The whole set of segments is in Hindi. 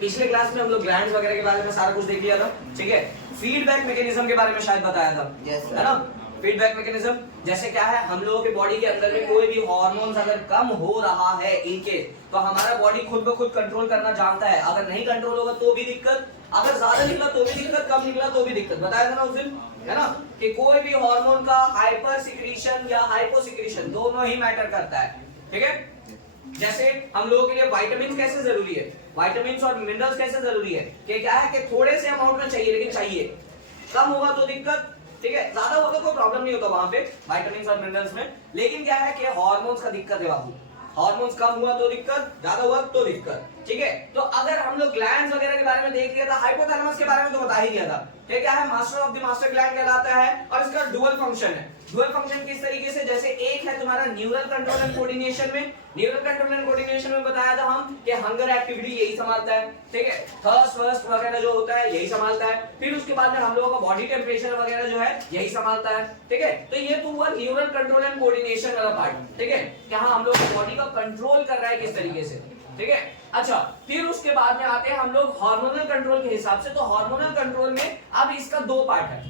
पिछले क्लास में हम लोग ग्लैंड्स वगैरह के बारे में सारा कुछ देख लिया था, ठीक है। फीडबैक मैकेनिज्म के बारे में शायद बताया था, है ना। फीडबैक मैकेनिज्म जैसे क्या है, हम लोगों के बॉडी के अंदर में कोई भी हार्मोन्स अगर कम हो रहा है इनके, तो हमारा बॉडी खुद ब खुद कंट्रोल करना जानता है। अगर नहीं कंट्रोल होगा तो भी दिक्कत, अगर ज्यादा निकला तो भी दिक्कत, कम निकला तो भी दिक्कत। बताया था ना उस दिन, है ना, कि कोई भी हार्मोन का हाइपर सिक्रीशन या हाइपो सिक्रीशन दोनों ही मैटर करता है, ठीक है। जैसे हम लोगों के लिए विटामिन कैसे जरूरी है, विटामिन और मिनरल्स कैसे जरूरी है, कि क्या है कि थोड़े से अमाउंट में चाहिए, लेकिन चाहिए। कम होगा तो दिक्कत, ठीक है, ज्यादा होगा तो कोई प्रॉब्लम नहीं होता वहां पे विटामिन और मिनरल्स में। लेकिन क्या है कि हार्मोन्स का दिक्कत है बाबू, हार्मोन्स कम हुआ तो दिक्कत, ज्यादा हुआ तो दिक्कत, ठीक है। तो अगर हम लोग ग्लैंड्स वगैरह के बारे में देख लिया था, हाइपोथैलेमस के बारे में तो बता ही दिया था, ये क्या है, master of the master gland कहलाता है, और इसका डुअल फंक्शन है। डुअल फंक्शन किस तरीके से, जैसे एक है तुम्हारा न्यूरल कंट्रोल एंड कोऑर्डिनेशन में, न्यूरल कंट्रोल एंड कोऑर्डिनेशन में बताया था हम कि हंगर एक्टिविटी यही संभालता है, ठीक है, थर्स्ट वर्स्ट वगैरह जो होता है यही संभालता है। फिर उसके बाद में हम लोगों का बॉडी टेम्परेचर वगैरह जो है यही संभालता है, ठीक है। तो ये तो हुआ न्यूरल कंट्रोल एंड कोऑर्डिनेशन वाला पार्ट, ठीक है, यहाँ हम लोग बॉडी का कंट्रोल कर रहा है किस तरीके से, ठीक है। अच्छा, फिर उसके बाद में आते हैं हम लोग हार्मोनल कंट्रोल के हिसाब से। तो हार्मोनल कंट्रोल में अब इसका दो पार्ट है,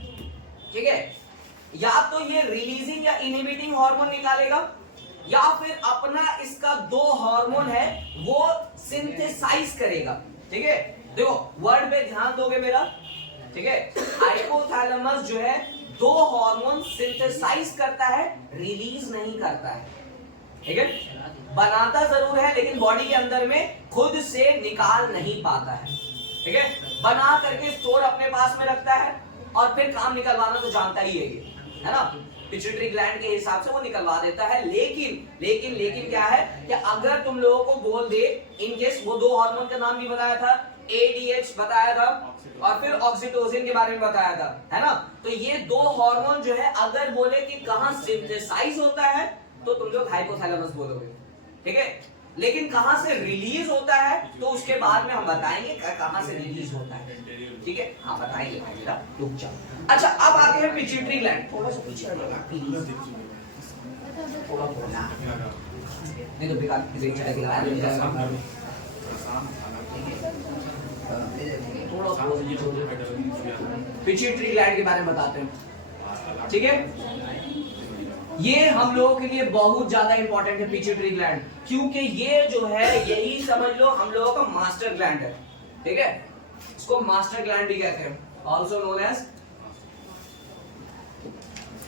ठीक है, या तो ये रिलीजिंग या इनहिबिटिंग हार्मोन निकालेगा, या फिर अपना इसका दो हार्मोन है वो सिंथेसाइज करेगा, ठीक है। देखो वर्ड पे ध्यान दोगे मेरा, ठीक है। हाइपोथैलेमस जो है दो हार्मोन सिंथेसाइज करता है, रिलीज नहीं करता है, ठीक है। बनाता जरूर है लेकिन बॉडी के अंदर में खुद से निकाल नहीं पाता है, ठीक है। बना करके स्टोर अपने पास में रखता है, और फिर काम निकलवाना तो जानता ही है ना। पिट्यूटरी ग्लैंड के हिसाब से वो निकलवा देता है। लेकिन क्या है कि अगर तुम लोगों को बोल दे इन केस, वो दो हार्मोन का नाम भी बताया था, एडीएच बताया था, और फिर ऑक्सीटोसिन के बारे में बताया था, है ना। तो ये दो हार्मोन जो है अगर बोले कि कहां सिंथेसाइज होता है तो तुम लोग हाइपोथैलेमस बोलोगे, ठीक है। लेकिन कहां से रिलीज होता है तो उसके बाद में हम बताएंगे कहां से रिलीज होता है, ठीक है। हाँ बताएंगे भाई मेरा, रुक जाओ। अच्छा, अब आते हैं पिट्यूटरी ग्लैंड। थोड़ा सा पीछे हटोगा प्लीज, थोड़ा नहीं तो बेकार ब्रेक चलेगा, पिट्यूटरी ग्लैंड के बारे में बताते हैं, ठीक है। ये हम लोगों के लिए बहुत ज्यादा इंपॉर्टेंट है पिट्यूटरी ग्लैंड, क्योंकि ये जो है यही समझ लो हम लोगों का मास्टर ग्लैंड है, ठीक है। इसको मास्टर ग्लैंड भी कहते हैं, ऑल्सो नोन एज।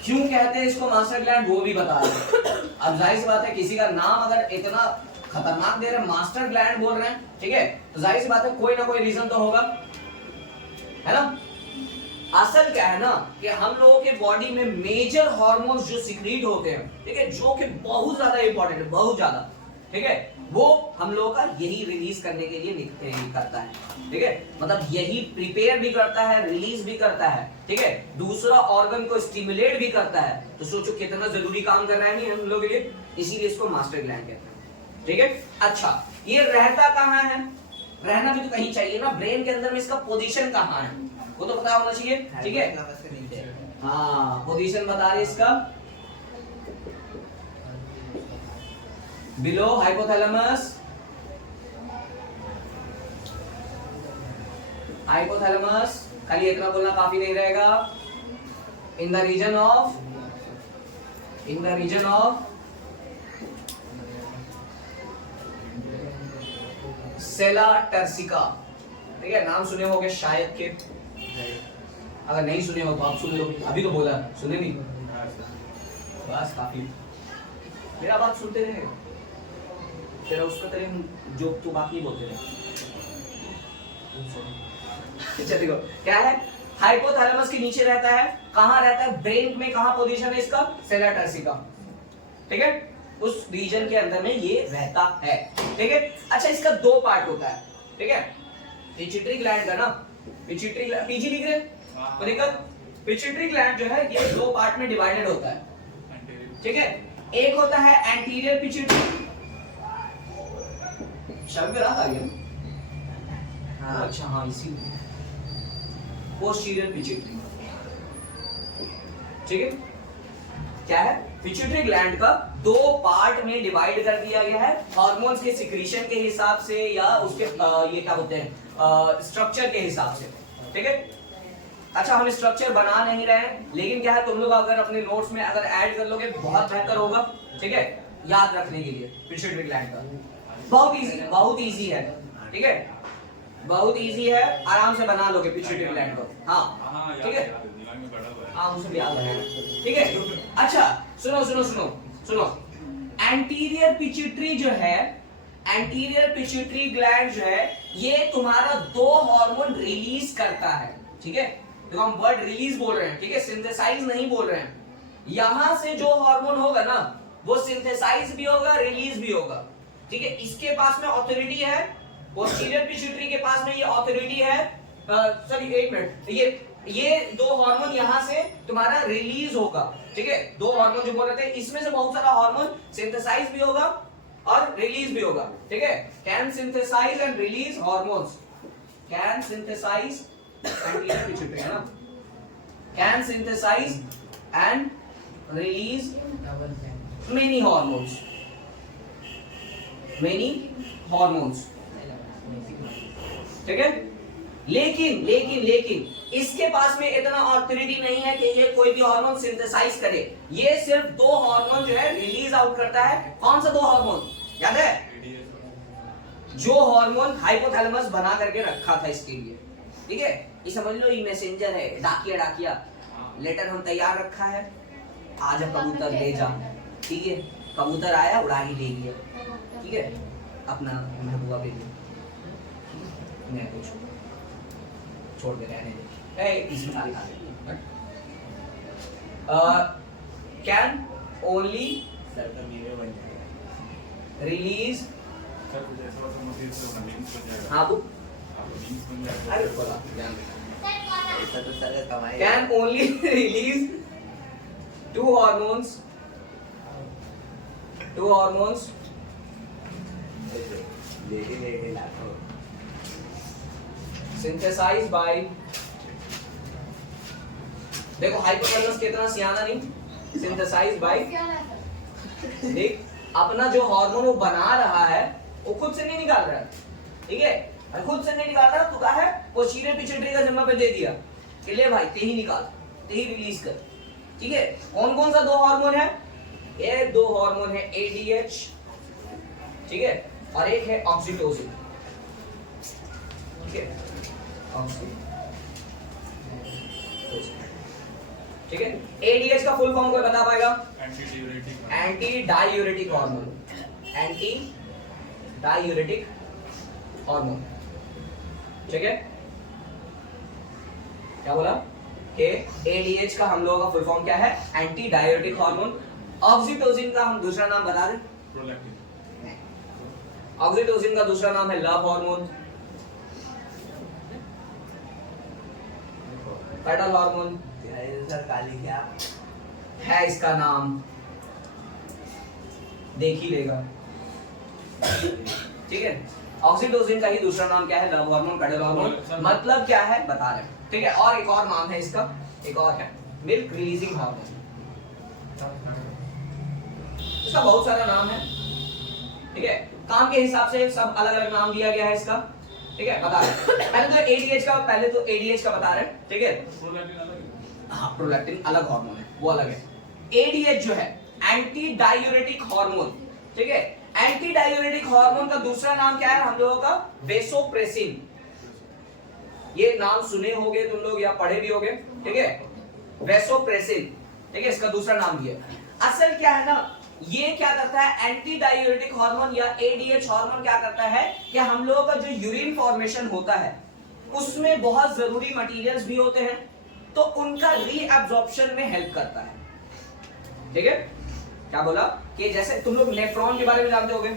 क्यों कहते हैं इसको मास्टर ग्लैंड वो भी बता रहे हैं। अब जाहिर सी बात है, किसी का नाम अगर इतना खतरनाक दे रहे हैं, मास्टर ग्लैंड बोल रहे हैं, ठीक है, तो जाहिर सी बात है कोई ना कोई रीजन तो होगा, है ना। असल क्या है ना कि हम लोगों के बॉडी में मेजर हार्मोन्स जो सिक्रीट होते हैं, ठीक है, जो कि बहुत ज्यादा इंपॉर्टेंट है, बहुत ज्यादा, ठीक है, वो हम लोगों का यही रिलीज करने के लिए करता है, ठीक है। मतलब यही प्रिपेयर भी करता है, रिलीज भी करता है, ठीक है। दूसरा ऑर्गन को स्टिमुलेट भी करता है। तो सोचो कितना जरूरी काम कर रहा है नहीं हम लोगों के लिए, इसीलिए इसको मास्टर ग्लैंड कहते हैं, ठीक है। अच्छा, ये रहता कहाँ है, रहना भी तो कहीं चाहिए ना, ब्रेन के अंदर में इसका पोजीशन कहाँ है वो तो पता होना चाहिए, ठीक है। हाँ, पोजीशन बता रहे इसका, बिलो हाइपोथैलेमस, हाइपोथैलेमस खाली इतना बोलना काफी नहीं रहेगा। In the region of sella turcica, ठीक है। नाम सुने होंगे शायद के, अगर नहीं सुने हो तो आप सुन लो, अभी तो बोला, सुने नहीं, बस काफी, मेरा बात सुनते रहे, तेरा उसका तेरे जो तू बात नहीं बोलते रहे। अच्छा देखो क्या है, हाइपोथैलेमस के नीचे रहता है, कहां रहता है, ब्रेन में कहां पोजीशन है इसका, सेला टर्सिका, ठीक है, उस रीजन के अंदर में ये रहता है, ठीक है। अच्छा, इसका दो पार्ट होता है, ठीक है, पिट्यूटरी ग्लैंड का ना, पिट्यूटरी पीजी लिख रहे तो दिक्कत, पिट्यूटरी ग्लैंड जो है ये दो पार्ट में डिवाइडेड होता है, ठीक है। एक होता है एंटीरियर पिट्यूटरी, शब्द रहा है, हाँ अच्छा, हाँ इसी, पोस्टीरियर पिट्यूटरी, ठीक है। क्या है, पिट्यूटरी ग्लैंड का दो पार्ट में डिवाइड कर दिया गया है, हार्मोन्स के सिक्रीशन के हिसाब से या उसके ये क्या बोलते हैं स्ट्रक्चर के हिसाब से, ठीक है। अच्छा हम स्ट्रक्चर बना नहीं रहे हैं, लेकिन क्या है तुम लोग अगर अपने नोट्स में अगर ऐड कर लोगे बहुत बेहतर होगा, ठीक है, याद रखने के लिए पिट्यूटरी ग्लैंड का बहुत इजी है, ठीक है, बहुत इजी है, आराम से बना लोगे पिट्यूटरी ग्लैंड को। हाँ ठीक है, हाँ उसे भी याद रहेगा, ठीक है। अच्छा सुनो सुनो सुनो सुनो, एंटीरियर पिट्यूटरी जो है, एंटीरियर पिट्यूटरी ग्लैंड जो है, ये तुम्हारा दो हार्मोन रिलीज करता है, ठीक है। देखो हम वर्ड रिलीज बोल रहे हैं, ठीक है, सिंथेसाइज नहीं बोल रहे हैं। यहां से जो हार्मोन होगा ना वो सिंथेसाइज भी होगा, रिलीज भी होगा, ठीक है। इसके पास में ऑथोरिटी है, पोस्टीरियर पिट्यूटरी के पास में ये ऑथोरिटी है। सॉरी एक मिनट, ये दो हार्मोन यहां से तुम्हारा रिलीज होगा, ठीक है। दो हार्मोन जो बोल रहे थे, इसमें से बहुत सारा हार्मोन सिंथेसाइज भी होगा और रिलीज भी होगा, ठीक है। Can synthesize and release hormones, can synthesize anterior pituitary है ना, can synthesize and release many hormones, many hormones, ठीक है। लेकिन लेकिन लेकिन इसके पास में इतना ऑथोरिटी नहीं है कि ये कोई भी हार्मोन सिंथेसाइज करे, ये सिर्फ दो हार्मोन जो है रिलीज आउट करता है। कौन सा दो हार्मोन याद है? जो हार्मोन हाइपोथैलेमस बना करके रखा था इसके लिए, ठीक है। ये समझ लो ये मैसेंजर है, डाकिया डाकिया, लेटर हम तैयार रखा है, आज कबूतर ले जा, ठीक है। कबूतर आया उड़ा ही ले लिया, ठीक है, अपना महबूबा पे मैं कुछ छोड़ के रहने दे, इसमें खा दे। कैन ओनली रिलीज, हाँ वो can only release to hormones synthesized by, देखो हाइपोथैलेमस कितना सियाना नहीं, synthesized by, देख अपना जो हार्मोन वो बना रहा है वो खुद से नहीं निकाल रहा है, ठीक है, खुद से नहीं निकाल रहा, तो क्या है पोस्टीरियर पिट्यूटरी का जिम्मा पे दे दिया कि ले भाई ते ही निकाल, ते ही रिलीज कर, ठीक है। कौन कौन सा दो हार्मोन है? ये दो हार्मोन है ADH, ठीक है, और एक है ऑक्सीटोसिन, ठीक है, ठीक है। ADH का फुल फॉर्म कोई बता पाएगा? Anti diuretic hormone, anti diuretic hormone, ठीक है। क्या बोला कि ADH का हम लोगों का फुल फॉर्म क्या है? Anti diuretic hormone. ऑक्सीटोसिन का हम दूसरा नाम बता दें, ऑक्सीटोसिन का दूसरा नाम है लव हार्मोन, पेडल हार्मोन क्या है इसका नाम, देख ही लेगा, ठीक है। ऑक्सीटोसिन का ही दूसरा नाम क्या है? Love hormone, pedal hormone. मतलब क्या है बता रहे हैं, ठीक है। और एक और नाम है इसका, एक और है मिल्क रिलीजिंग हार्मोन, इसका बहुत सारा नाम है, ठीक है। काम के हिसाब से सब अलग अलग नाम दिया गया है इसका, ठीक है, बता रहे हैं। पहले तो ADH का बता रहे हैं, ठीक है। हाँ प्रोलैक्टिन अलग हार्मोन है, वो अलग है। ADH जो है एंटी डायूरेटिक हार्मोन, ठीक है। एंटी डायूरेटिक हार्मोन का दूसरा नाम क्या है हम लोगों का? वेसोप्रेसिन। ये नाम सुने होंगे तुम लोग या पढ़े भी होंगे, ठीक है, वेसोप्रेसिन, ठीक है, इसका दूसरा नाम ये है। असल क्या है ना, ये क्या करता है, एंटी डायूरेटिक हार्मोन या ADH हार्मोन क्या करता है कि हम लोगों का जो यूरिन फॉर्मेशन होता है उसमें बहुत जरूरी मटेरियल्स भी होते हैं, तो उनका रीअब्जॉर्प्शन में हेल्प करता है, ठीक है। क्या बोला कि जैसे तुम लोग नेफ्रॉन के बारे में जानते होगे,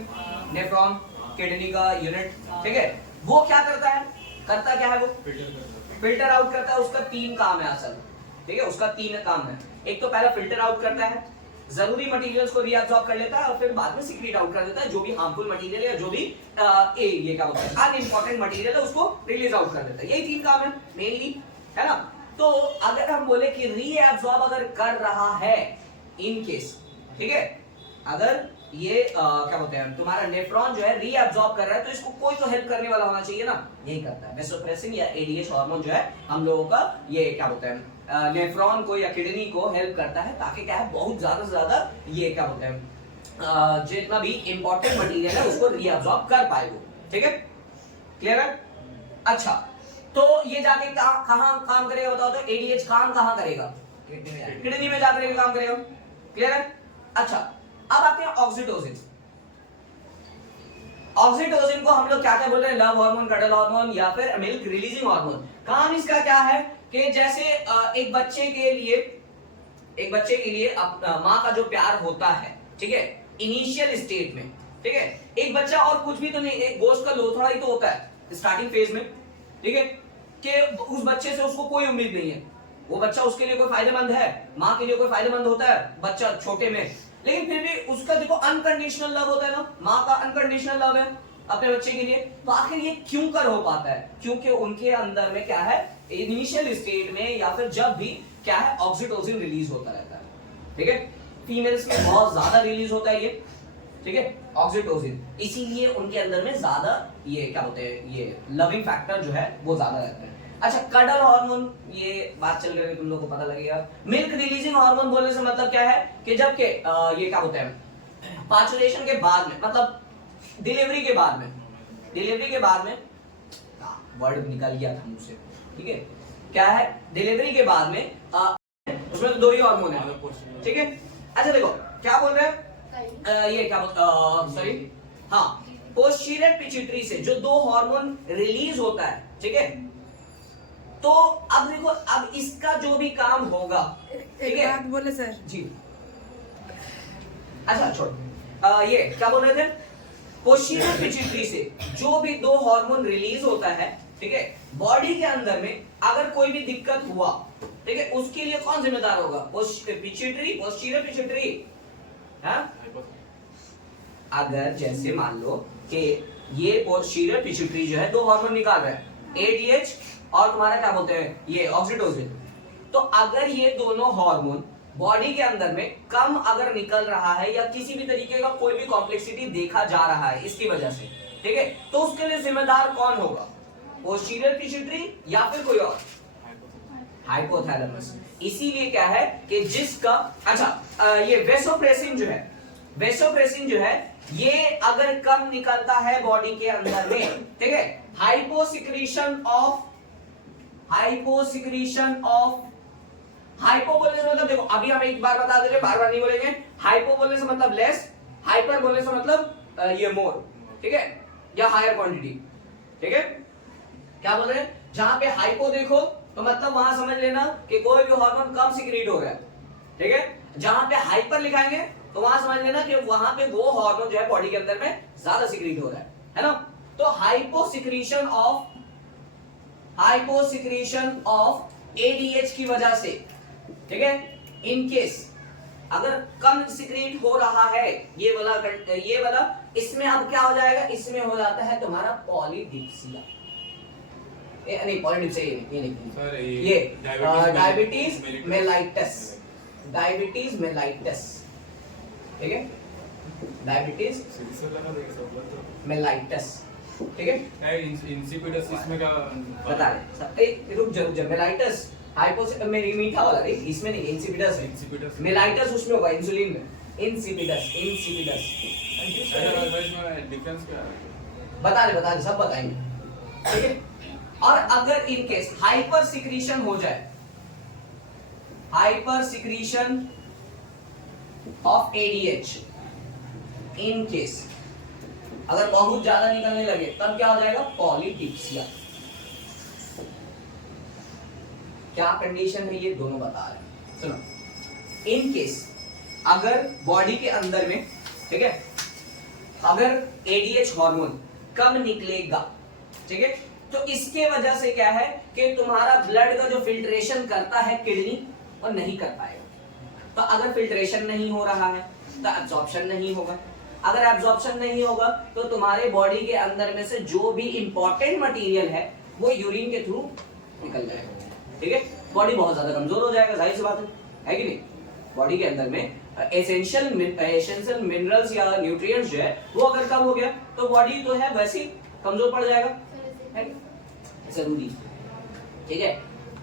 नेफ्रॉन किडनी का यूनिट, ठीक है, वो क्या करता है, करता क्या है, वो फिल्टर आउट करता है। उसका 3 काम है असल, ठीक है, उसका 3 काम है। एक तो पहला फिल्टर आउट करता है, जरूरी मटेरियल्स को रीअब्सॉर्ब कर लेता है और फिर बाद में सीक्रेट आउट कर देता है, जो भी हार्मफुल मटेरियल है, जो भी ये क्या बोलते हैं अनइम्पोर्टेंट मटेरियल है उसको रिलीज आउट कर देता है। यही 3 काम है मेनली, है ना। तो अगर हम बोले कि रीअब्सॉर्ब अगर कर रहा है इन केस, ठीक है, अगर ये क्या बोलते हैं तुम्हारा नेफ्रॉन जो है रीअब्सॉर्ब कर रहा है तो इसको कोई तो हेल्प करने वाला होना चाहिए ना, यही करता है वेसोप्रेसिन या एडीएच हार्मोन जो है हम लोगों का ये क्या बोलते हैं नेफ्रॉन को या किडनी को हेल्प करता है ताकि क्या है बहुत ज्यादा से ज्यादा ये क्या बोलते हैं जितना भी इंपॉर्टेंट मटेरियल है उसको रीअब्सॉर्ब कर पाए वो, ठीक है, क्लियर है। अच्छा तो ये जाके कहां काम करेगा बताओ तो, एडीएच काम कहां करेगा, किडनी में जाकर काम करेगा, क्लियर है। अच्छा अब आते हैं ऑक्सीटोसिन। ऑक्सीटोसिन को हम लोग क्या क्या बोल रहे हैं, लव हार्मोन, कडल हार्मोन या फिर मिल्क रिलीजिंग हार्मोन। काम इसका क्या है कि जैसे एक बच्चे के लिए माँ का जो प्यार होता है, ठीक है, इनिशियल स्टेट में, ठीक है, एक बच्चा और कुछ भी तो नहीं, एक गोश्त का लोथड़ा ही तो होता है स्टार्टिंग फेज में, ठीक है, कि उस बच्चे से उसको कोई उम्मीद नहीं है, वो बच्चा उसके लिए कोई फायदेमंद है, माँ के लिए कोई फायदेमंद होता है बच्चा छोटे में, लेकिन फिर भी उसका देखो अनकंडीशनल लव होता है ना, माँ का अनकंडीशनल लव है अपने बच्चे के लिए। तो आखिर ये क्यों कर हो पाता है, क्योंकि उनके अंदर में क्या है इनिशियल स्टेट में या फिर जब भी क्या है ऑक्सीटोसिन रिलीज होता रहता है, ठीक है, फीमेल्स में बहुत ज्यादा रिलीज होता है ये, ठीक है, ऑक्सीटोसिन, इसीलिए उनके अंदर में ज्यादा ये क्या होते हैं ये लविंग फैक्टर जो है वो ज्यादा रहता है। अच्छा कडल हार्मोन, ये बात चल रही है तुम लोगों को पता लगेगा। मिल्क रिलीजिंग हार्मोन बोलने से मतलब क्या है कि जब के ये क्या होता है पार्चुरेशन के बाद में, मतलब डिलीवरी के बाद में वर्ड निकल गया था मुझसे, ठीक है, क्या है डिलीवरी के बाद में उसमें तो दो ही हार्मोन है, ठीक है। अच्छा देखो क्या बोल रहे हैं ये क्या सॉरी हाँ पोस्टीरियर पिट्यूटरी से जो दो हार्मोन रिलीज होता है, ठीक है, तो अब देखो अब इसका जो भी काम होगा, ठीक है, बात बोले सर जी, अच्छा छोड़ ये क्या बोल रहे थे, पोस्टीरियर पिट्यूटरी से जो भी दो हार्मोन रिलीज होता है, ठीक है, बॉडी के अंदर में अगर कोई भी दिक्कत हुआ, ठीक है, उसके लिए कौन जिम्मेदार होगा, पोस्टीरियर पिट्यूटरी, हाँ? अगर जैसे मान लो कि ये पोस्टीरियर पिट्यूटरी जो है दो हार्मोन निकाल रहा है, एडीएच और तुम्हारा क्या बोलते हैं ये ऑक्सीटोसिन, तो अगर ये दोनों हार्मोन बॉडी के अंदर में कम अगर निकल रहा है या किसी भी तरीके का कोई भी कॉम्प्लेक्सिटी देखा जा रहा है इसकी वजह से, ठीक है, तो उसके लिए जिम्मेदार कौन होगा, पोस्टीरियर पिट्यूटरी या फिर कोई और, हाइपोथैलेमस। इसीलिए क्या है कि जिसका अच्छा ये वेसोप्रेसिन जो है ये अगर कम निकलता है बॉडी के अंदर में, ठीक है, हाइपोसिक्रीशन ऑफ हाइपो बोलने से मतलब देखो अभी हम एक बार बता दे रहे, बार बार नहीं बोलेंगे, हाइपो बोलने से मतलब लेस, हाइपर बोलने से मतलब ये मोर, ठीक है, या हायर क्वांटिटी, ठीक है, क्या बोल रहे हैं, जहां पे हाइपो देखो तो मतलब वहां समझ लेना कि कोई भी हार्मोन कम सिक्रीट हो रहा है, ठीक है, जहां पे हाइपर लिखाएंगे तो वहां समझ लेना कि वहां पे वो हार्मोन जो है बॉडी के अंदर में ज्यादा सिक्रीट हो रहा है ना। तो हाइपोसिक्रीशन ऑफ एडीएच की वजह से, ठीक है, इन केस अगर कम सिक्रीट हो रहा है ये वाला इसमें अब क्या हो जाएगा, इसमें हो जाता है तुम्हारा पॉलीडिप्सिया, नहीं पॉलीडिप्सिया ये नहीं, ये डायबिटीज मेलाइटस, ठीक है, डायबिटीज मेलाइटस, ठीक है, इंसिपिडस इसमें का बता रहे रुक जा मेलाइटस हाइपोस में मीठा वाला नहीं, इसमें नहीं, इंसिपिडस है, मेलाइटस उसमें होगा इंसुलिन में, इंसिपिडस डिफरेंस क्या है, बता रहे सब बताएंगे, ठीक है। और अगर इन केस हाइपर सिक्रीशन हो जाए, hyper secretion of ADH, in case अगर बहुत ज्यादा निकलने लगे तब क्या हो जाएगा, पॉलीडिप्सिया। क्या कंडीशन है ये दोनों बता रहे हैं, सुनो, इन केस अगर बॉडी के अंदर में, ठीक है, अगर एडीएच हार्मोन कम निकलेगा, ठीक है, तो इसके वजह से क्या है कि तुम्हारा ब्लड का जो फिल्ट्रेशन करता है किडनी वो नहीं कर पाएगा। तो अगर फिल्ट्रेशन नहीं हो रहा है तो एब्जॉर्प्शन नहीं होगा, अगर एब्जॉर्प्शन नहीं होगा तो तुम्हारे बॉडी के अंदर में से जो भी इंपॉर्टेंट मटेरियल है वो यूरिन के थ्रू निकल जाएगा, ठीक है, बॉडी बहुत ज्यादा कमजोर हो जाएगा, जाहिर सी बात है कि नहीं, बॉडी के अंदर में एसेंशियल मिनरल्स या न्यूट्रिएंट्स जो है वो अगर कम हो गया तो बॉडी तो है वैसे ही कमजोर पड़ जाएगा, है जरूरी, ठीक है।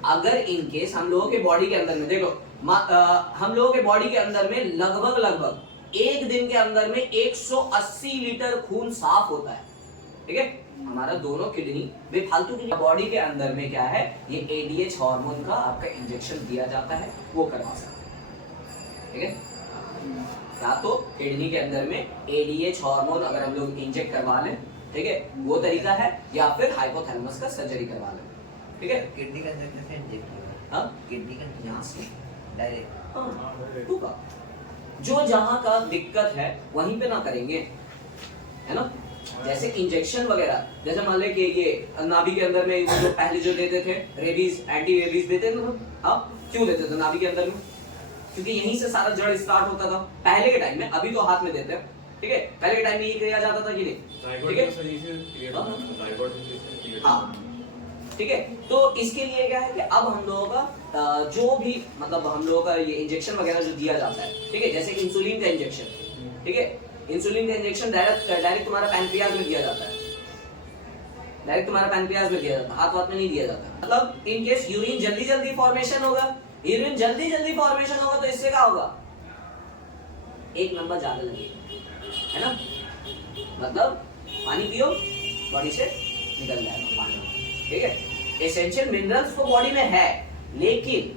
अगर इन केस हम लोगों के बॉडी के अंदर में देखो हम लोगों के बॉडी के अंदर में लगभग एक दिन के अंदर में 180 लीटर खून साफ होता है, ठीक है। हमारा दोनों किडनी बेफालतू की बॉडी के अंदर में क्या है, ये एडीएच हार्मोन का आपका इंजेक्शन दिया जाता है, वो करवा सकते हैं, ठीक है। या तो किडनी के अंदर में एडीएच हार्मोन अगर हम लोग इंजेक्ट करवा लें, ठीक है, वो तरीका है, या फिर हाइपोथैलेमस का सर्जरी करवा लें, ठीक है। किडनी का अंदर कैसे इंजेक्ट होगा? हाँ किडनी का यहाँ से डायरेक्ट। हाँ होगा, जो जहां का दिक्कत है वहीं पे ना करेंगे, है ना। जैसे इंजेक्शन वगैरह, जैसे मान ले कि ये नाभि के अंदर में जो पहले जो देते थे रेबीज, एंटी रेबीज देते थे ना, हाँ क्यों देते थे नाभि के अंदर में? क्योंकि यहीं से सारा जड़ स्टार्ट होता था पहले के टाइम में, अभी तो हाथ में देते हैं, ठीक है। पहले के टाइम में ये किया जाता था कि नहीं, ठीक है, हाँ ठीक है। तो इसके लिए क्या है कि अब हम लोगों का जो भी मतलब हम लोगों का ये इंजेक्शन वगैरह जो दिया जाता है, ठीक है, जैसे इंसुलिन का इंजेक्शन, ठीक है, इंसुलिन का इंजेक्शन डायरेक्ट तुम्हारा पैनक्रियाज में दिया जाता है, डायरेक्ट तुम्हारा पैनक्रियाज में दिया जाता है, हाथ में नहीं दिया जाता। मतलब इन केस यूरिन जल्दी फॉर्मेशन होगा, यूरिन जल्दी फॉर्मेशन होगा तो इससे क्या होगा, एक नंबर ज्यादा लगेगा, है ना। मतलब पानी पियो बॉडी से निकल जाएगा पानी, ठीक है। एसेंशियल मिनरल्स तो बॉडी में है, लेकिन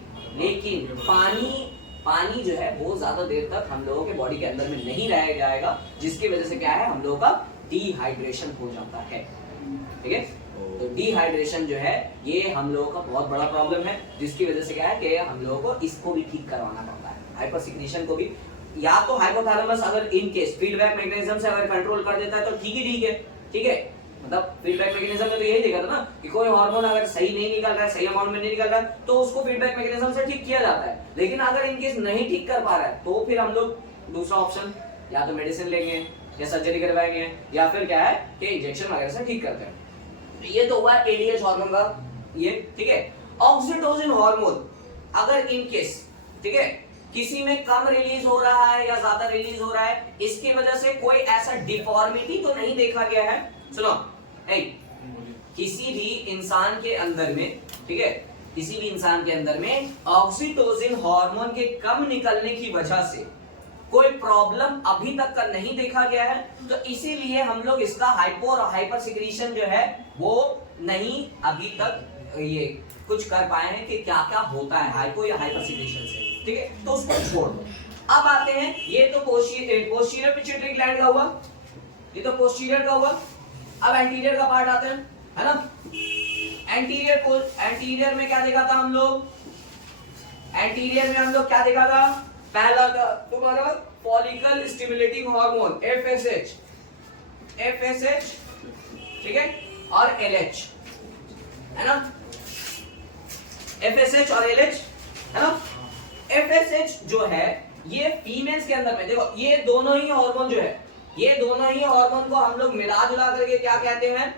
पानी जो है वो ज्यादा देर तक हम लोगों के बॉडी के अंदर में नहीं रह जाएगा, जिसकी वजह से क्या है, हम लोगों का डिहाइड्रेशन हो जाता है, ठीक है। तो डिहाइड्रेशन जो है ये हम लोगों का बहुत बड़ा प्रॉब्लम है, जिसकी वजह से क्या है कि हम लोगों को इसको भी ठीक करवाना पड़ता है, हाइपरसिक्रेशन को भी। या तो हाइपोथैलेमस अगर इन केस फीडबैक मैकेनिज्म से अगर कंट्रोल कर देता है तो ठीक है, ठीक है। मतलब फीडबैक मैकेनिज्म में तो यही देखा था ना कि कोई हार्मोन अगर सही नहीं निकल रहा है, सही अमाउंट में नहीं निकल रहा है, तो उसको फीडबैक मैकेनिज्म से ठीक किया जाता है। लेकिन अगर इन केस नहीं ठीक कर पा रहा है तो फिर हम लोग दूसरा ऑप्शन या तो मेडिसिन लेंगे या सर्जरी करवाएंगे, या फिर क्या है कि इंजेक्शन वगैरह से ठीक करते हैं। ये तो हुआ एडीएच हार्मोन का ये, ठीक है। ऑक्सीटोसिन हार्मोन अगर इन केस, ठीक है, किसी में कम रिलीज हो रहा है या ज्यादा रिलीज हो रहा है, इसकी वजह से कोई ऐसा डिफॉर्मिटी तो नहीं देखा गया है। सुनो, किसी भी इंसान के अंदर में, ठीक है, किसी भी इंसान के अंदर में ऑक्सीटोसिन हार्मोन के कम निकलने की वजह से कोई प्रॉब्लम अभी तक का नहीं देखा गया है, तो इसीलिए हम लोग इसका हाइपर सिक्रीशन जो है वो नहीं अभी तक ये कुछ कर पाए हैं कि क्या क्या होता है हाइपो या हाइपर सिक्रीशन से, ठीक है। तो उसको छोड़ दो। अब आते हैं, ये तो पोस्टीरियर पिट्यूटरी ग्लैंड का हुआ, ये तो पोस्टीरियर का हुआ। अब एंटीरियर का पार्ट आते हैं, है ना। एंटीरियर में क्या देखा था हम लोग, एंटीरियर में हम लोग क्या देखा था, पहला था तुम्हारा फॉलिकल स्टिमुलेटिंग हार्मोन FSH, ठीक है, और LH, है ना। FSH और LH, है ना। FSH जो है ये फीमेल्स के अंदर में, देखो ये दोनों ही हार्मोन जो है, ये दोनों ही हार्मोन को हम लोग मिला जुला करके क्या कहते हैं,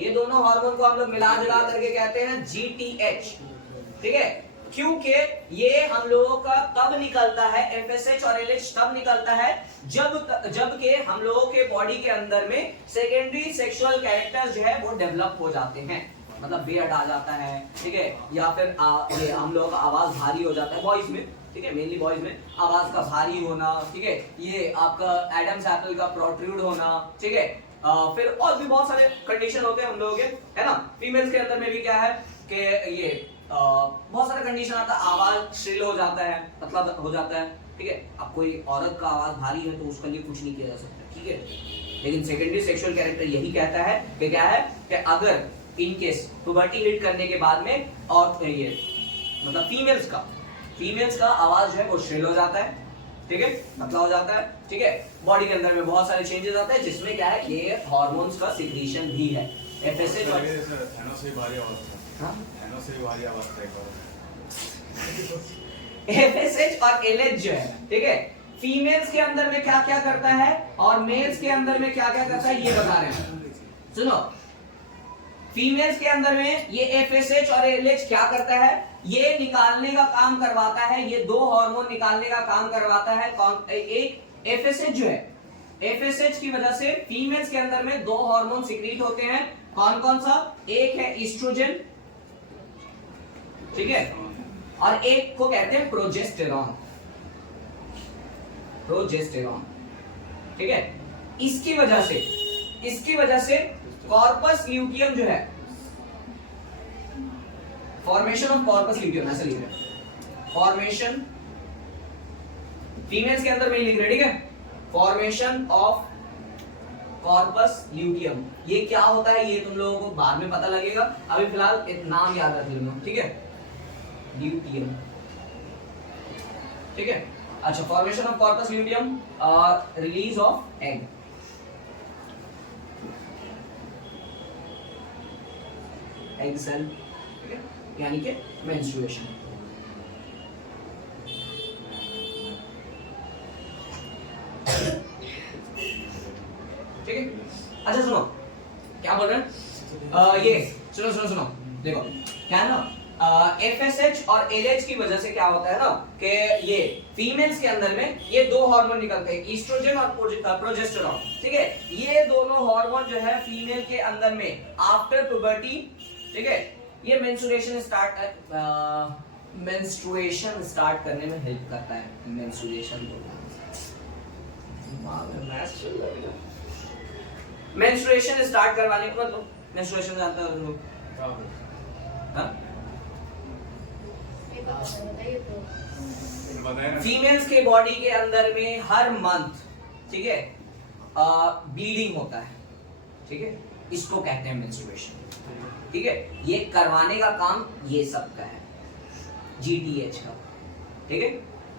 ये दोनों हार्मोन को हम लोग मिला जुला करके कहते हैं GTH, ठीक है। क्योंकि ये हम लोगों का तब निकलता है, FSH और LH तब निकलता है जब के हम लोगों के बॉडी के अंदर में सेकेंडरी सेक्सुअल कैरेक्टर जो है वो डेवलप हो जाते हैं, मतलब बियर्ड आ जाता है, ठीक है, या फिर ये हम लोगों का आवाज भारी हो जाता है बॉयज में, ठीक है, मेनली बॉयज में आवाज का भारी होना, ठीक है, ये आपका एडम्स एप्पल का प्रोट्रूड होना, ठीक है। फिर और भी बहुत सारे कंडीशन होते हैं हम लोगों के, है ना। फीमेल्स के अंदर में भी क्या है कि ये बहुत सारे कंडीशन आता है, आवाज श्रिल हो जाता है, मतलब हो जाता है, ठीक है। अब कोई औरत का आवाज भारी है तो उसके लिए कुछ नहीं किया जा सकता, ठीक है। लेकिन सेकेंडरी सेक्सुअल कैरेक्टर यही कहता है कि क्या है कि अगर इन केस पुबर्टी हिट करने के बाद में और ये मतलब फीमेल्स का आवाज जो है वो श्रिल हो जाता है, ठीक है, पतला हो जाता है, ठीक है। बॉडी के अंदर में बहुत सारे चेंजेस आते हैं, जिसमें क्या है ये हार्मोन्स का सिक्रीशन भी है। FSH और FSH और LH जो है, ठीक है, फीमेल्स के अंदर में क्या क्या करता है और मेल्स के अंदर में क्या क्या करता है ये बता रहे हैं। सुनो, फीमेल्स के अंदर में ये एफएसएच और एलएच क्या करता है, ये निकालने का काम करवाता है, ये दो हार्मोन निकालने का काम करवाता है। कौन? एक एफएसएच जो है, एफएसएच की वजह से फीमेल्स के अंदर में दो हार्मोन सिक्रीट होते हैं। कौन कौन सा? एक है ईस्ट्रोजन, ठीक है, और एक को कहते हैं प्रोजेस्टेरॉन, प्रोजेस्टेरॉन, ठीक है। इसकी वजह से कॉर्पस ल्यूटियम जो है, फॉर्मेशन ऑफ कॉर्पस ल्यूटियम ऐसे लिख रहे हैं, फॉर्मेशन फीमेल्स के अंदर में लिख रहे, ठीक है, फॉर्मेशन ऑफ कॉर्पस ल्यूटियम। ये क्या होता है ये तुम लोगों को बाद में पता लगेगा, अभी फिलहाल एक नाम याद रख लेना, ठीक है, ल्यूटियम, ठीक है। अच्छा, फॉर्मेशन ऑफ कॉर्पस ल्यूटियम और release of egg, egg cell, ठीक है, यानी कि मेंस्ट्रुएशन। ठीक है। अच्छा सुनो, क्या बोल रहे हैं, ये सुनो देखो, क्या है ना, एफएसएच और एलएच की वजह से क्या होता है ना कि ये फीमेल्स के अंदर में ये दो हार्मोन निकलते हैं, ईस्ट्रोजन और प्रोजेस्टेरॉन, ठीक है। ये दोनों हार्मोन जो है फीमेल के अंदर में आफ्टर प्यूबर्टी, ठीक है, ये मेंस्ट्रुएशन स्टार्ट करने में हेल्प करता है। मेंस्ट्रुएशन स्टार्ट करवाने का मतलब, मेंस्ट्रुएशन जानते हो लोग? हाँ, फीमेल्स के बॉडी के अंदर में हर मंथ, ठीक है, ब्लीडिंग होता है, ठीक है, इसको कहते हैं मेंस्ट्रुएशन, ठीक है। ये करवाने का काम ये सब का है, जीटीएच का, ठीक है,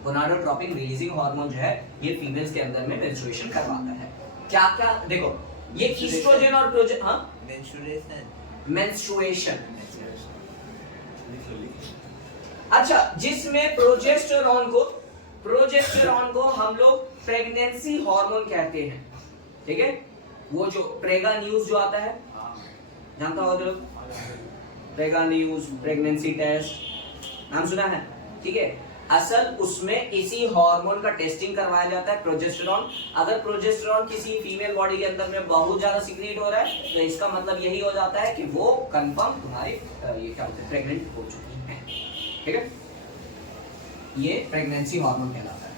गोनाडोट्रोपिन रिलीजिंग हार्मोन जो है ये फीमेल्स के अंदर में मेंस्ट्रुएशन करवाता है। क्या क्या देखो, ये ईस्ट्रोजन और मेंस्ट्रुएशन, अच्छा, जिसमें प्रोजेस्टेरॉन को हम लोग प्रेगनेंसी हार्मोन कहते हैं, ठीक है। वो जो प्रेगा न्यूज जो आता है, जानता हो लोग, प्रेगा न्यूज, प्रेगनेंसी टेस्ट, नाम सुना है, ठीक है। असल उसमें इसी हार्मोन का टेस्टिंग करवाया जाता है, प्रोजेस्टेरॉन। अगर प्रोजेस्टेरॉन किसी फीमेल बॉडी के अंदर में बहुत ज्यादा सीक्रेट हो रहा है तो इसका मतलब यही हो जाता है कि वो कंफर्म तुम्हारी ये क्या बोलते हैं, प्रेग्नेंट हो चुकी है, ठीक है। ये प्रेगनेंसी हार्मोन कहलाता है।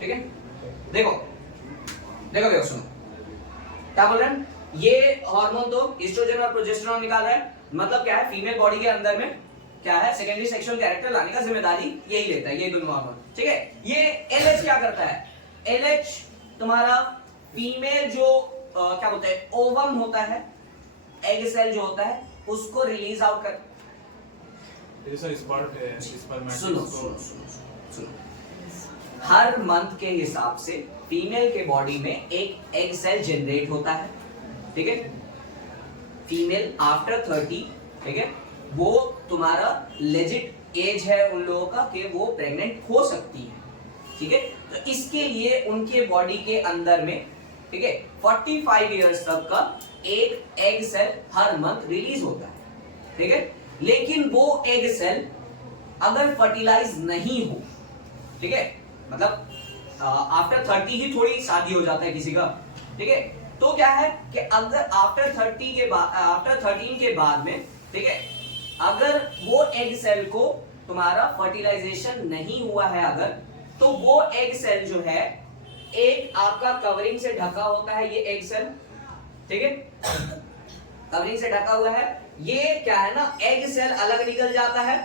ठीक है, देखो सुनो, क्या बोल रहे हैं, ये हार्मोन तो ईस्ट्रोजन और प्रोजेस्टेरॉन निकाल रहा है, मतलब क्या है, फीमेल बॉडी के अंदर में क्या है, सेकेंडरी सेक्सुअल कैरेक्टर लाने का जिम्मेदारी यही लेता है, ये दोनों हार्मोन, ठीक है। ये एलएच क्या करता है, एलएच तुम्हारा फीमेल जो क्या बोलते हैं, ओवम होता है, एग सेल जो होता है, उसको रिलीज आउट कर, सुनो, हर मंथ के हिसाब से फीमेल के बॉडी में एक एग सेल जनरेट होता है, ठीक है। फीमेल आफ्टर 30, ठीक है, वो तुम्हारा लेजिट एज है उन लोगों का कि वो प्रेग्नेंट हो सकती है, ठीक है। तो इसके लिए उनके बॉडी के अंदर में, ठीक है, 45 इयर्स तक का एक एग सेल हर मंथ रिलीज होता है, ठीक है। लेकिन वो एग सेल अगर फर्टिलाइज नहीं हो, ठीक है, मतलब आफ्टर 30 ही थोड़ी शादी हो जाता है किसी का, ठीक है, तो क्या है कि अगर आफ्टर 30 के बाद, आफ्टर 13 के बाद में, ठीक है, अगर वो एग सेल को तुम्हारा फर्टिलाइजेशन नहीं हुआ है अगर, तो वो एग सेल जो है एक आपका कवरिंग से ढका होता है, ये एग सेल, ठीक है, कवरिंग से ढका हुआ है, ये क्या है ना, एग सेल अलग निकल जाता है,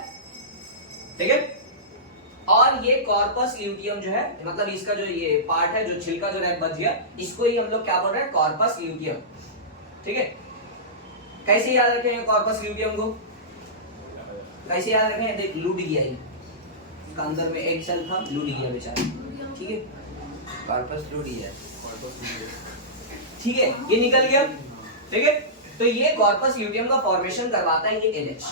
ठीक है। और ये कॉर्पस ल्यूटियम जो है, मतलब इसका जो ये पार्ट है, जो छिलका जो रह बच गया, इसको ही हम लोग क्या बोल रहे हैं, कॉर्पस ल्यूटियम, ठीक है। कैसे याद रखेंगे कॉर्पस ल्यूटियम को, कैसे याद रखेंगे, देख लूट गया ये, इसका अंदर में एग सेल था, लूट गया बेचारा, ठीक है, कॉर्पस लूट गया, ठीक है, ये निकल गया, ठीक है। तो ये कॉर्पस ल्यूटियम का फॉर्मेशन करवाता है ये एलएच।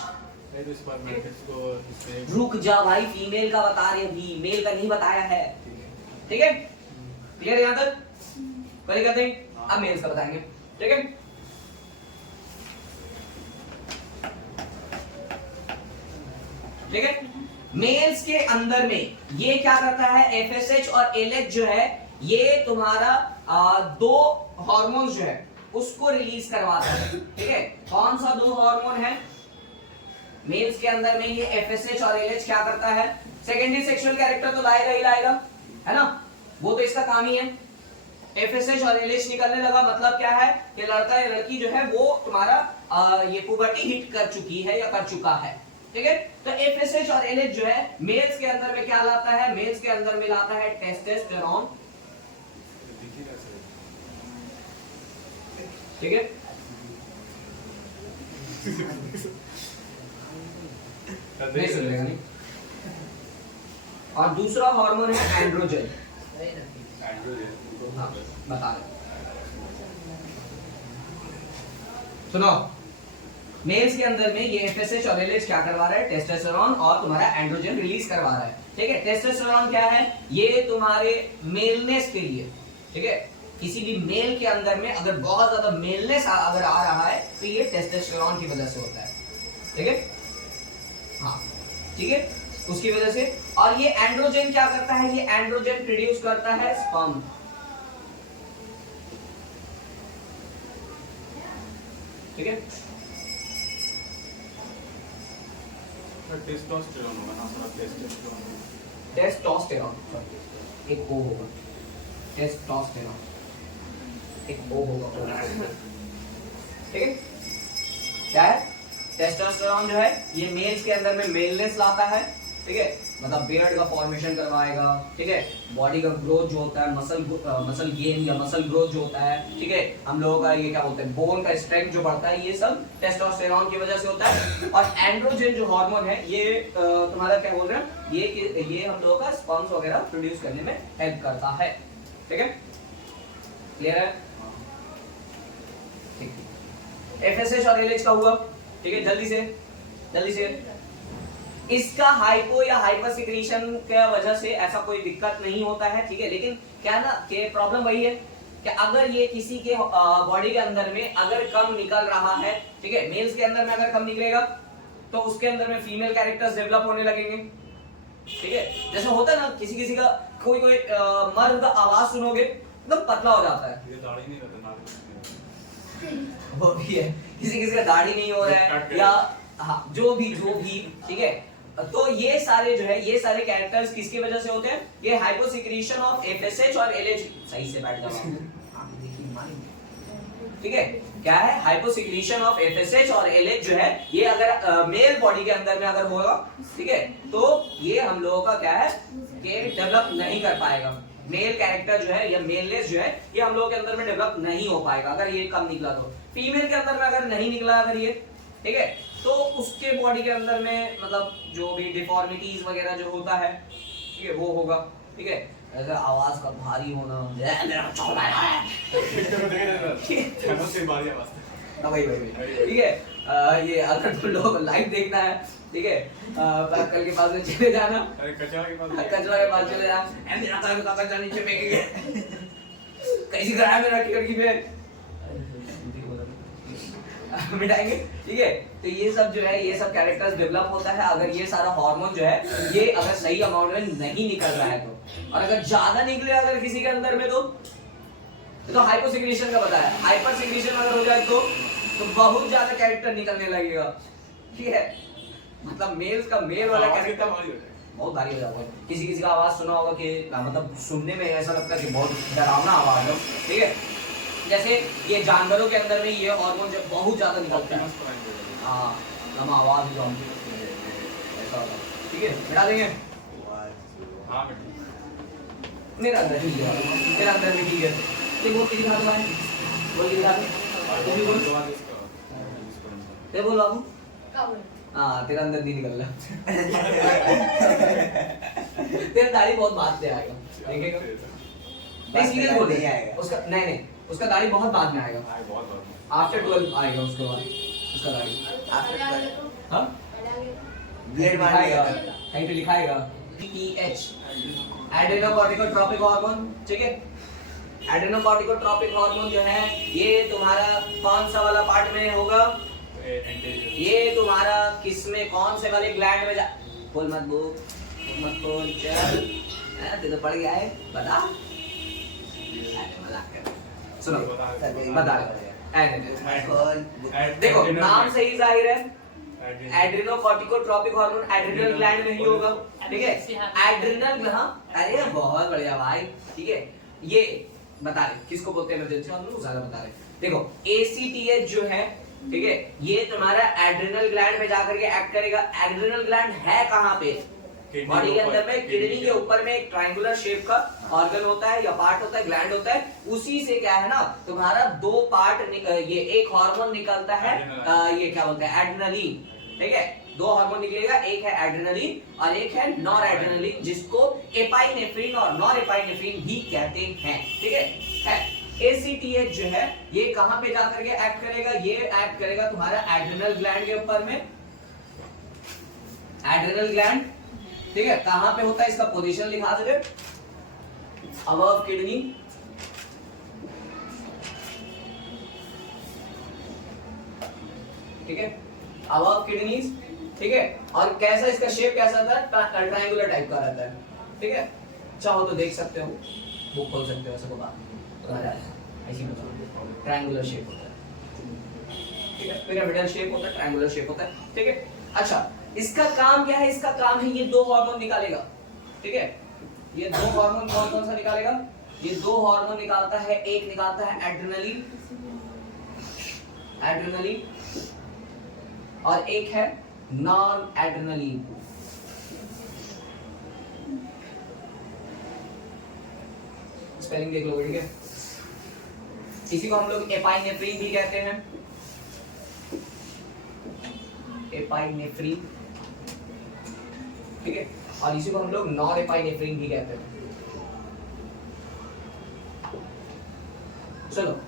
रुक जा भाई, फीमेल का बता रहे, अभी मेल का नहीं बताया है, ठीक है। क्लियर है यहाँ तक? कोई कहते हैं? अब मेल्स का बताएंगे, ठीक है? ठीक है, मेल्स के अंदर में ये क्या करता है, एफएसएच और एलएच जो है ये तुम्हारा दो हार्मोन्स जो है उसको रिलीज करवाता है, ठीक है? कौन सा दो हार्मोन है मेल्स के अंदर में? ये एफएसएच और एलएच क्या करता है, सेकेंडरी सेक्सुअल कैरेक्टर तो लाएगा ही लाएगा, है ना? वो तो इसका काम ही है। एफएसएच और एलएच निकलने लगा मतलब क्या है कि लड़का या लड़की जो है वो तुम्हारा ये पुबर्टी हिट कर चुकी है या कर चुका है, ठीक है? तो एफएसएच और एलएच जो है मेल्स के अंदर में क्या लाता है, मेल्स के अंदर में लाता है टेस्टोस्टेरोन, ठीक है? नहीं सुनेगा नहीं। और दूसरा हार्मोन है एंड्रोजन। हाँ, बता रहे सुनो, मेल्स के अंदर में ये एफएसएच और एलएच क्या करवा रहा है, टेस्टोस्टेरोन और तुम्हारा एंड्रोजन रिलीज करवा रहा है, ठीक है? टेस्टोस्टेरोन क्या है, ये तुम्हारे मेलनेस के लिए, ठीक है? किसी भी मेल के अंदर में अगर बहुत ज्यादा मेलनेस अगर आ रहा है तो ये टेस्टोस्टेरोन की वजह से होता है, ठीक है? हाँ, ठीक है, उसकी वजह से। और ये एंड्रोजन क्या करता है, ये एंड्रोजन प्रोड्यूस करता है स्पर्म, ठीक है? टेस्टोस्टेरोन होगा ना, थोड़ा टेस्टोस्टेरोन, टेस्टोस्टेरोन एक ओ होगा, टेस्टोस्टेरोन एक ओ होगा, ठीक है? क्या है, टेस्टोस्टेरोन जो है ये मेल्स के अंदर में मेलनेस लाता है, ठीक है? मतलब बियर्ड का फॉर्मेशन करवाएगा, ठीक है? बॉडी का ग्रोथ जो होता है, मसल गेन या मसल ग्रोथ जो होता है, ठीक है? हम लोगों का ये क्या बोलते हैं, बोन का स्ट्रेंथ जो बढ़ता है, ये सब टेस्टोस्टेरोन की वजह से होता है। और एंड्रोजन जो हार्मोन है ये तुम्हारा क्या बोल रहे हैं, ये हम लोगों का स्पर्म्स वगैरह प्रोड्यूस करने में हेल्प करता है, ठीक है? क्लियर है? ठीक। एफएसएच और एलएच का हुआ, ठीक है? जल्दी से इसका हाइपो या हाइपर सिक्रीशन के वजह से ऐसा कोई दिक्कत नहीं होता है, ठीक है? लेकिन क्या ना कि प्रॉब्लम वही है कि अगर ये किसी के बॉडी के अंदर में अगर कम निकल रहा है, ठीक है? मेल्स के अंदर में अगर कम निकलेगा तो उसके अंदर में फीमेल कैरेक्टर्स डेवलप होने लगेंगे, ठीक है? जैसे होता है ना किसी का कोई मर्द का आवाज सुनोगे एकदम पतला हो जाता है, ये दाढ़ी नहीं करता, वो भी है, किसी का दाढ़ी नहीं हो रहा है या हाँ जो भी, ठीक है? तो ये सारे जो है ये सारे कैरेक्टर्स किसकी वजह से होते हैं, ये हाइपोसिक्रीशन ऑफ एफएसएच और एलएच, सही से बैठ जाओ, ठीक है? क्या है, हाइपोसिक्रीशन ऑफ एफएसएच और एलएच जो है ये अगर मेल बॉडी के अंदर में अगर होगा, ठीक है, तो ये हम लोगों का क्या है कि डेवलप नहीं कर पाएगा, मेल कैरेक्टर जो है या मेलनेस जो है ये हम लोगों के अंदर में डेवलप नहीं हो पाएगा अगर ये कम निकला तो। फीमेल के अंदर में अगर नहीं निकला अगर ये, ठीक है, तो उसके बॉडी के अंदर में मतलब जो भी डिफॉर्मिटीज वगैरह जो होता है, ठीक है, वो होगा, ठीक है? ऐसे आवाज का भारी होना, ठीक है? ये अगर तुम लोग लाइव देखना है, ठीक है, कल के पास में चले जाना, कचरा के पास चले जाना, मेरा कचरा नीचे फेंकेंगे, कैसी कराया मेरा खिड़की पे मिटाएंगे, ठीक है? तो ये सब जो है ये सब कैरेक्टर्स डेवलप होता है अगर ये सारा हार्मोन जो है ये अगर सही अमाउंट में नहीं निकल रहा है तो। और अगर ज्यादा निकले अगर किसी के अंदर में तो हाइपोसिक्रीशन का बताया, हाइपर सिक्रीशन अगर हो जाए तो बहुत ज्यादा कैरेक्टर निकलने लगेगा, ठीक है? मतलब मेल्स का मेल वाला कैरेक्टर बहुत भारी हो जाएगा। किसी का आवाज सुना होगा कि मतलब सुनने में ऐसा लगता है कि बहुत डरावना आवाज है, ठीक है? जैसे ये जानवरों के अंदर में ये हार्मोन जब बहुत ज्यादा निकलता है, हाँ, लम्बा आवाज ऐसा होता है, ठीक है? मिटा देंगे, मेरा अंदर ठीक है, मेरा अंदर भी ठीक है, तो वो किसी खाते हैं, बोल किसी खाते, बोल बोल बाबू, हाँ तेरा अंदर नहीं निकल रहा तेरा दाढ़ी बहुत बाद में आएगा, देखेगा? नहीं सीरियस बोल रही है उसका, नहीं उसका दाढ़ी बहुत बाद में आएगा, आफ्टर 12 आएगा उसके बाद उसका दाढ़ी, हाँ ब्लेड मारेगा, कहीं पे लिखाएगा PEH एड्रेनोकॉर्टिकोट्रोपिक हार्मोन, ठीक है? एड्रेनोकॉर्टिकोट्रॉपिक हार्मोन जो है ये तुम्हारा कौन सा वाला पार्ट में होगा? ये तुम्हारा किस में, कौन से वाले ग्लैंड में बोल मत बोल चल, तू तो पढ़ गया है, बता। मजाक कर, सुनो बता। देखो नाम से ही जाहिर है, एड्रेनोकॉर्टिकोट्रॉपिक हार्मोन एड्रिनल ग्लैंड में ही होगा, ठीक है। एड्रिनल, हाँ अरे बहुत बढ़िया भाई, ठीक है। ये बता रहे किसको बोलते हैं इमरजेंसी हार्मोन, ज्यादा बता रहे। देखो ACTH जो है, ठीक है, ये तुम्हारा एड्रिनल ग्लैंड में जाकर के एक्ट करेगा। एड्रिनल ग्लैंड है कहाँ पे? बॉडी के अंदर में, किडनी के ऊपर में एक ट्रायंगुलर शेप का ऑर्गन होता है या पार्ट होता है, ग्लैंड होता है। उसी से क्या है ना तुम्हारा दो पार्ट, ये एक हार्मोन निकलता है, ये क्या बोलते हैं एड्रेनलिन, ठीक है। दो हार्मोन निकलेगा, एक है एड्रेनलिन और एक है नॉर एड्रेनलिन, जिसको एपाइनेफ्रिन और नॉर एपाइनेफ्रिन भी कहते हैं, ठीक है। ACTH जो है ये कहां पे जाकर के एक्ट करेगा? ये एक्ट करेगा तुम्हारा एड्रेनल ग्लैंड के ऊपर में, एड्रेनल ग्लैंड, ठीक है। कहां पे होता है इसका पोजीशन लिखा दे, अबव किडनी, ठीक है, अबव किडनीज, ठीक है। और कैसा इसका शेप कैसा रहता है? ट्रायंगुलर टाइप का रहता है, ठीक है। चाहो तो देख सकते हो, बुक खोल सकते हो, ऐसा कोई बात ऐसी ट्रायंगुलर शेप होता है, ठीक है। पिरामिडल शेप होता है, ट्रायंगुलर शेप होता है, ठीक है। अच्छा, इसका काम क्या है? इसका काम है ये दो हार्मोन निकालेगा, ठीक है। ये दो हार्मोन कौन कौन सा निकालेगा? ये दो हार्मोन निकालता है, एक निकालता है एड्रेनलिन, एड्रेनलिन, और एक है नॉन एड्रेनलिन। स्पेलिंग देख लो, ठीक है। इसी को हम लोग एपाइनेफ्रिन भी कहते हैं, एपाइनेफ्रिन, ठीक है। और इसी को हम लोग नॉर एपाइनेफ्रिन भी कहते हैं। चलो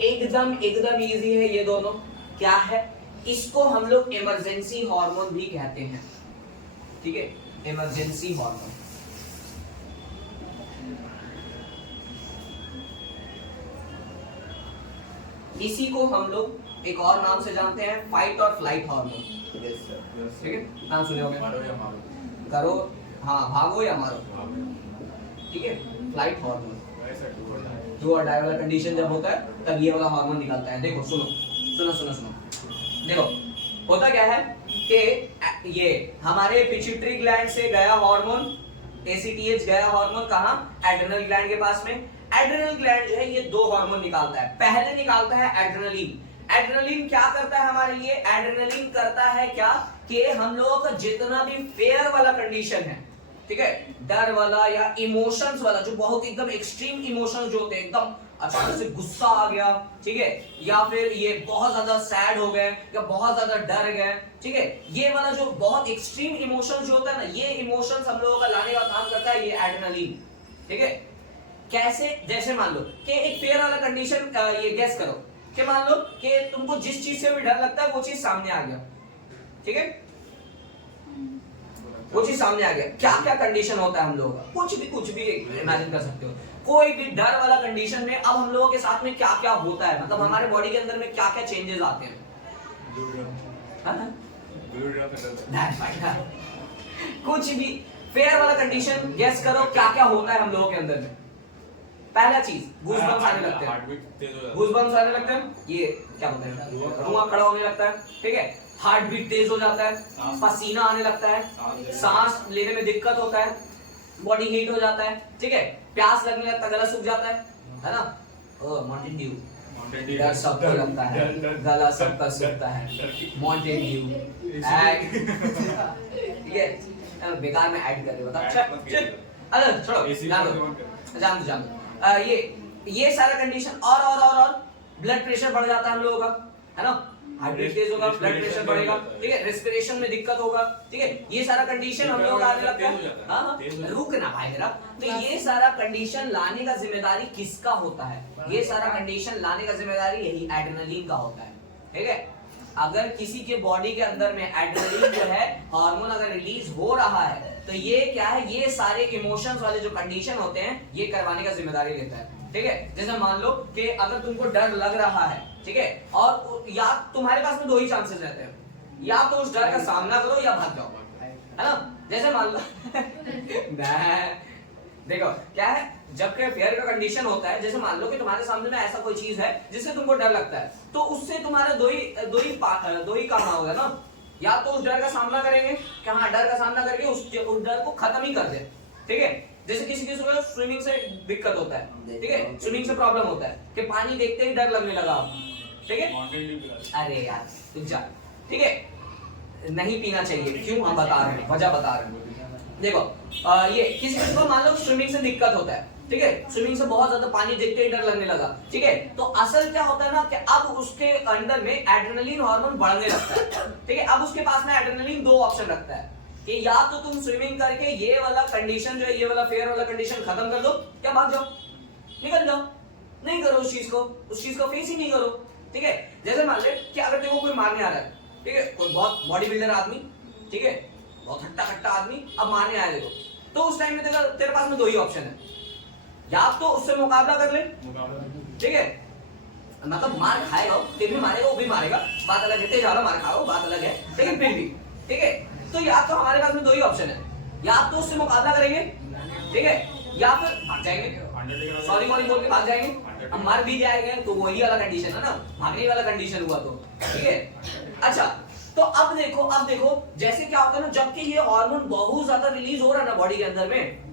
एकदम इजी है ये दोनों। क्या है? इसको हम लोग इमरजेंसी हार्मोन भी कहते हैं, ठीक है, इमरजेंसी हार्मोन। इसी को हम लोग एक और नाम से जानते हैं, फाइट और फ्लाइट हार्मोन, ठीक है। नाम सुने होंगे, करो, हाँ, भागो या मारो, ठीक है। फ्लाइट हार्मोन, डू और डाई वाला कंडीशन जब होता है तब ये वाला हार्मोन निकलता है। देखो सुनो सुनो सुनो सुनो, देखो होता क्या है कि ये हमारे पिट्यूटरी ग्लैंड से गया हार्मोन, ACTH गया हार्मोन कहाँ? एड्रेनल ग्लैंड के पास में। एड्रेनल ग्लैंड जो है ये दो हार्मोन निकालता है। पहले निकालता है एड्रेनलिन। एड्रेनलिन क्या करता है हमारे लिए? एड्रेनलिन करता है क्या कि हम लोगों का जितना भी फेयर वाला कंडीशन है, ठीक है, डर वाला या इमोशंस वाला, जो बहुत एकदम एक्सट्रीम इमोशंस जो होते हैं, एकदम अचानक से गुस्सा आ गया, ठीक है, या फिर ये बहुत ज्यादा सैड हो गए या बहुत ज्यादा डर गए, ठीक है, ये वाला जो बहुत एक्सट्रीम इमोशंस जो होता है ना, ये इमोशंस हम लोगों का लाने का काम करता है ये एड्रेनलिन, ठीक है। कैसे? जैसे मान लो कि एक फेयर वाला कंडीशन, ये गेस करो कि मान लो कि तुमको जिस चीज से भी डर लगता है वो चीज सामने आ गया, ठीक है, वो चीज सामने आ गया। क्या क्या कंडीशन होता है हम लोगों का? कुछ भी इमेजिन कर सकते हो। कोई भी डर वाला कंडीशन में अब हम लोगों के साथ में क्या क्या होता है, मतलब हमारे बॉडी के अंदर में क्या क्या चेंजेस आते हैं? कुछ भी फेयर वाला कंडीशन गेस करो क्या क्या होता है हम लोगों के अंदर में। पहला चीज गूज़बम्स आने लगते हैं, गूज़बम्स आने लगते हैं, ये क्या बोलते हैं, रुआ खड़ा होने लगता है, ठीक है, हार्ट बीट तेज हो जाता है, पसीना आने लगता है, सांस लेने में दिक्कत होता है, बॉडी हीट हो जाता है, ठीक है, प्यास लगने लगता है, गला सूख जाता है ना। ओह माउंटेन ड्यू, डर सबको लगता है, गला सबका सूखता है, माउंटेन ड्यू, ठीक है, बेकार में ऐड कर रहे हो, अच्छा अरे छोड़ो, जान दो। ये सारा कंडीशन और ब्लड प्रेशर बढ़ जाता है हम लोगों का, है ना, हार्ट बीट तेज होगा, ब्लड प्रेशर बढ़ेगा, ठीक है, रेस्पिरेशन में दिक्कत होगा, ठीक है, ये सारा कंडीशन हम लोगों का आने लगता है। हाँ, रुकना भाई मेरा। तो ये सारा कंडीशन लाने का जिम्मेदारी किसका होता है? ये सारा कंडीशन लाने का जिम्मेदारी यही एड्रेनलिन का होता है, ठीक है। अगर किसी के बॉडी के अंदर में एड्रेनलिन जो है हार्मोन अगर रिलीज हो रहा है तो ये क्या है, ये सारे इमोशंस वाले जो कंडीशन होते हैं ये करवाने का जिम्मेदारी लेता है। ठीक है। जैसे मान लो कि अगर तुमको डर लग रहा है, ठीक है, और या तुम्हारे पास में दो ही चांसेस रहते हैं, या तो उस डर का सामना करो या भाग जाओ, है ना। जैसे मान लो देखो क्या है, जब के फेयर का कंडीशन होता है, जैसे मान लो कि तुम्हारे सामने में ऐसा कोई चीज है जिससे तुमको डर लगता है, तो उससे तुम्हारे दो ही काम होगा ना। या तो उस डर का सामना करेंगे कि हाँ, डर का सामना करके उस डर को खत्म ही कर दे, ठीक है। जैसे किसी को स्विमिंग से दिक्कत होता है, ठीक है, स्विमिंग से प्रॉब्लम होता है कि पानी देखते ही डर लगने लगा, ठीक है। अरे यार तुम जा, ठीक है, नहीं पीना चाहिए, क्यों, हम बता रहे हैं, वजह बता रहे हैं। देखो ये किसी को मान लो स्विमिंग से दिक्कत होता है, ठीक है, स्विमिंग से बहुत ज्यादा पानी देखते ही डर लगने लगा, ठीक है, तो असल क्या होता है ना कि अब उसके अंदर में एड्रेनलिन हार्मोन बढ़ने लगता है, ठीक है। अब उसके पास में एड्रेनलिन दो ऑप्शन रखता है कि या तो तुम स्विमिंग करके ये वाला कंडीशन जो है, ये वाला फेयर वाला कंडीशन खत्म कर दो, या भाग जाओ, निकल जाओ, नहीं करो उस चीज को फेस ही नहीं करो, ठीक है। जैसे मान ले कि अगर तेरे को कोई मारने आ रहा है, ठीक है, कोई बहुत बॉडी बिल्डर आदमी, ठीक है, बहुत हट्टा आदमी अब मारने आया देखो, तो उस टाइम में तेरे पास में दो ही ऑप्शन है, या तो उससे मुकाबला कर ले, ठीक है, मतलब मार खाएगा, तेरे भी मारेगा, वो भी मारेगा, बात अलग है, तेज वाला मार खाओ, बात अलग है, लेकिन फिर भी, ठीक है। तो या तो हमारे पास में दो ही ऑप्शन है, या तो उससे मुकाबला करेंगे, ठीक है, या फिर भाग जाएंगे, सॉरी बोल के भाग जाएंगे, हम मार भी जाएंगे, तो वही वाला कंडीशन है ना, भागने वाला कंडीशन हुआ तो, ठीक है। अच्छा, तो अब देखो जैसे क्या होता है ना, जबकि ये हार्मोन बहुत ज्यादा रिलीज हो रहा है ना बॉडी के अंदर में,